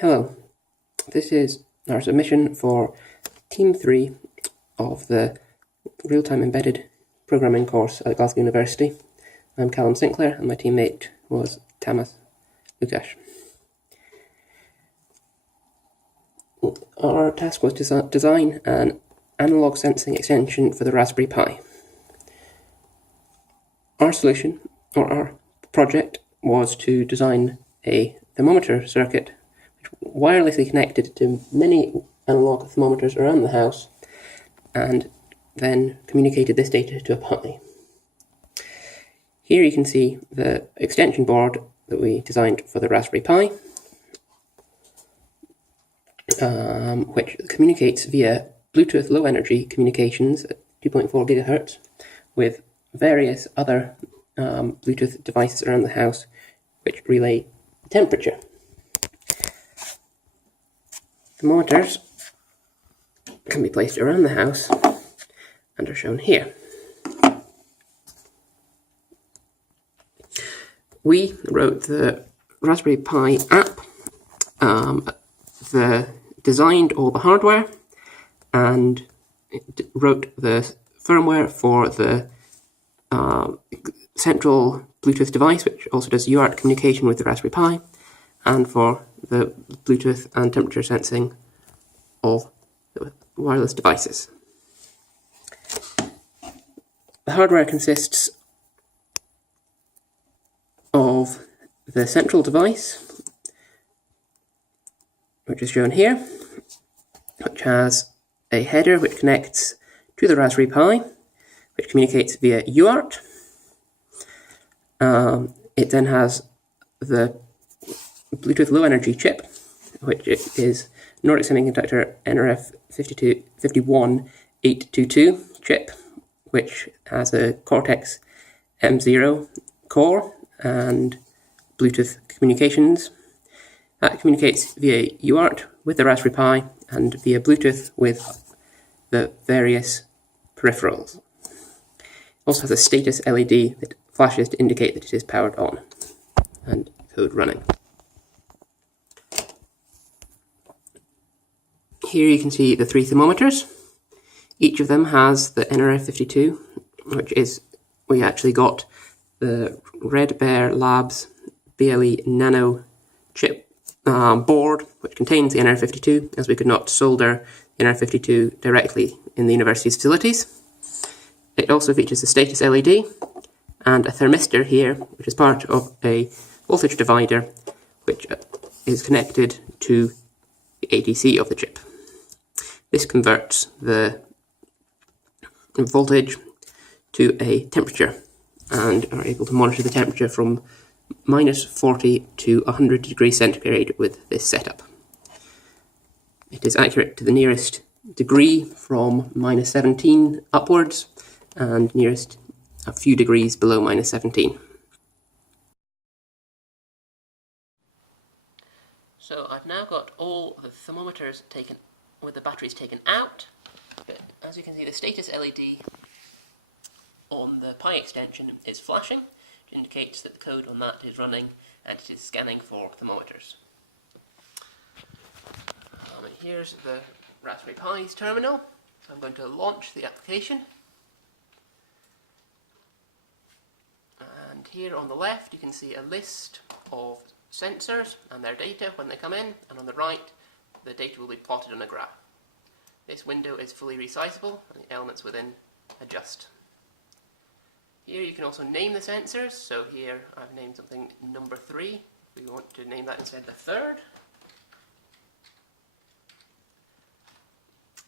Hello, this is our submission for Team 3 of the Real-Time Embedded Programming course at Glasgow University. I'm Callum Sinclair and my teammate was Tamas, Lukacs. Our task was to design an analog sensing extension for the Raspberry Pi. Our solution, or our project, was to design a thermometer circuit wirelessly connected to many analog thermometers around the house and then communicated this data to a Pi. Here you can see the extension board that we designed for the Raspberry Pi, which communicates via Bluetooth low energy communications at 2.4 GHz with various other Bluetooth devices around the house which relay temperature. Thermometers can be placed around the house and are shown here. We wrote the Raspberry Pi app, designed all the hardware, and wrote the firmware for the central Bluetooth device, which also does UART communication with the Raspberry Pi, and for the Bluetooth and temperature sensing of the wireless devices. The hardware consists of the central device, which is shown here, which has a header which connects to the Raspberry Pi, which communicates via UART. It then has the Bluetooth low energy chip, which is Nordic Semiconductor NRF51822 chip, which has a Cortex M0 core and Bluetooth communications. That communicates via UART with the Raspberry Pi and via Bluetooth with the various peripherals. It also has a status LED that flashes to indicate that it is powered on and code running. Here you can see the three thermometers. Each of them has the NRF52, which is, we actually got the Red Bear Labs BLE Nano chip board, which contains the NRF52, as we could not solder the NRF52 directly in the university's facilities. It also features a status LED and a thermistor here, which is part of a voltage divider, which is connected to the ADC of the chip. This converts the voltage to a temperature and are able to monitor the temperature from -40 to 100 degrees centigrade with this setup. It is accurate to the nearest degree from -17 upwards and nearest a few degrees below -17. So I've now got all the thermometers taken with the batteries taken out, but as you can see the status LED on the Pi extension is flashing, which indicates that the code on that is running and it is scanning for thermometers. And here's the Raspberry Pi's terminal, so I'm going to launch the application. And here on the left you can see a list of sensors and their data when they come in, and on the right the data will be plotted on a graph. This window is fully resizable and the elements within adjust. Here you can also name the sensors, so here I've named something number 3, if we want to name that instead the third.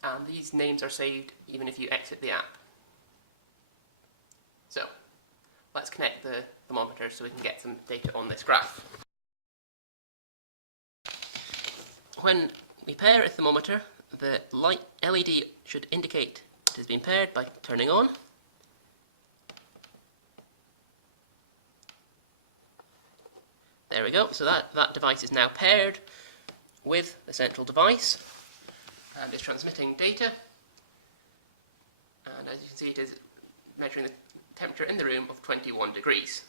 And these names are saved even if you exit the app. So let's connect the thermometers so we can get some data on this graph. When we pair a thermometer, the light LED should indicate it has been paired by turning on. There we go, so that device is now paired with the central device and is transmitting data. And as you can see, it is measuring the temperature in the room of 21 degrees.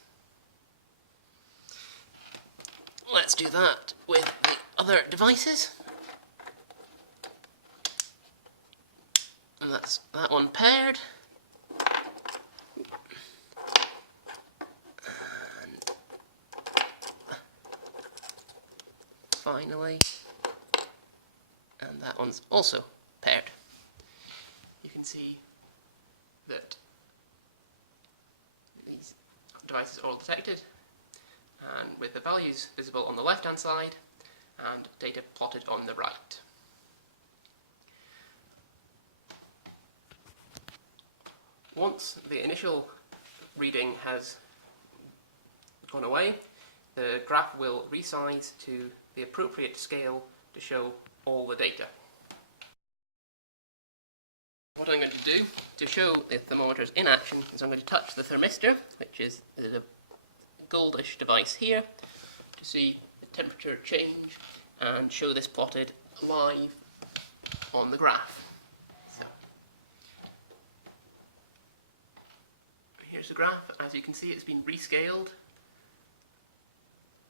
Let's do that with the other devices. And that's that one paired. And finally, and that one's also paired. You can see that these devices are all detected, and with the values visible on the left hand side and data plotted on the right. Once the initial reading has gone away, the graph will resize to the appropriate scale to show all the data. What I'm going to do to show the thermometers in action is I'm going to touch the thermistor, which is the goldish device here, to see the temperature change and show this plotted live on the graph. So, here's the graph. As you can see, it's been rescaled,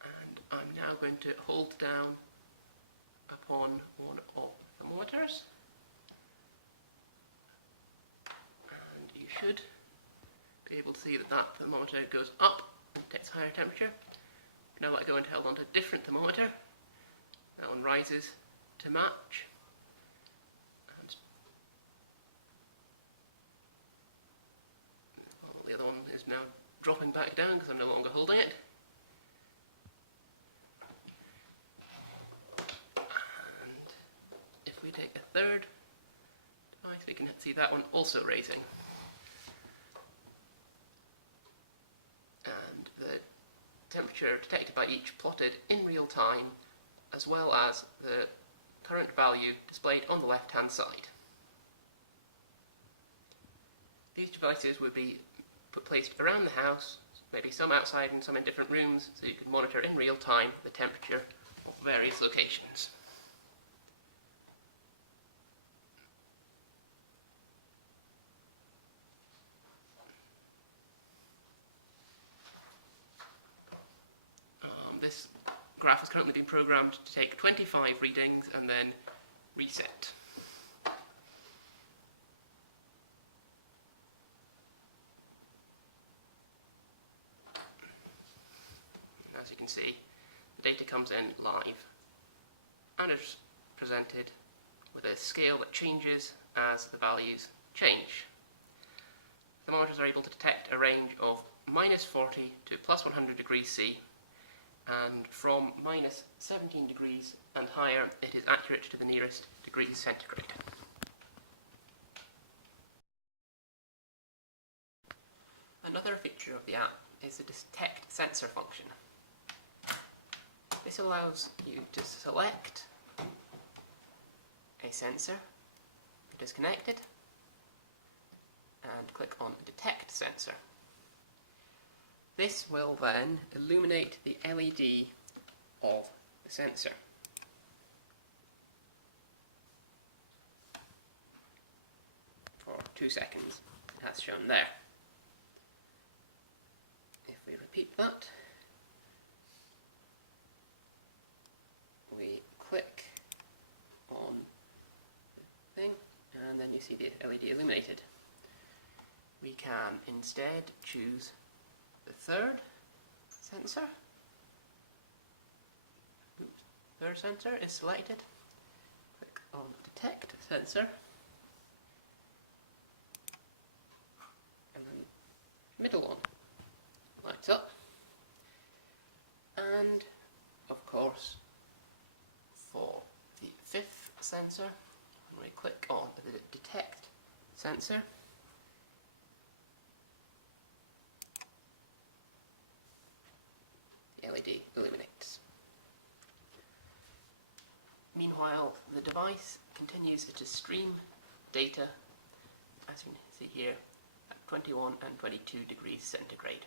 and I'm now going to hold down upon one of the thermometers, and you should be able to see that that thermometer goes up and detects higher temperature. Now I go and hold on to a different thermometer. That one rises to match. And the other one is now dropping back down because I'm no longer holding it. And if we take a third device, we can see that one also raising. And the temperature detected by each plotted in real time, as well as the current value displayed on the left hand side. These devices would be placed around the house, maybe some outside and some in different rooms, so you can monitor in real time the temperature of various locations. This graph has currently been programmed to take 25 readings and then reset. As you can see, the data comes in live and is presented with a scale that changes as the values change. Thermometers are able to detect a range of -40 to +100 degrees C, and from -17 degrees and higher it is accurate to the nearest degrees centigrade. Another feature of the app is the detect sensor function. This allows you to select a sensor that is connected and click on detect sensor. This will then illuminate the LED of the sensor. For 2 seconds, as shown there. If we repeat that, we click on the thing, and then you see the LED illuminated. We can instead choose the third sensor. Third sensor is selected. Click on detect sensor, and then middle one lights up. And of course, for the fifth sensor, when we click on the detect sensor, the LED illuminates. Meanwhile, the device continues to stream data, as you can see here, at 21 and 22 degrees centigrade.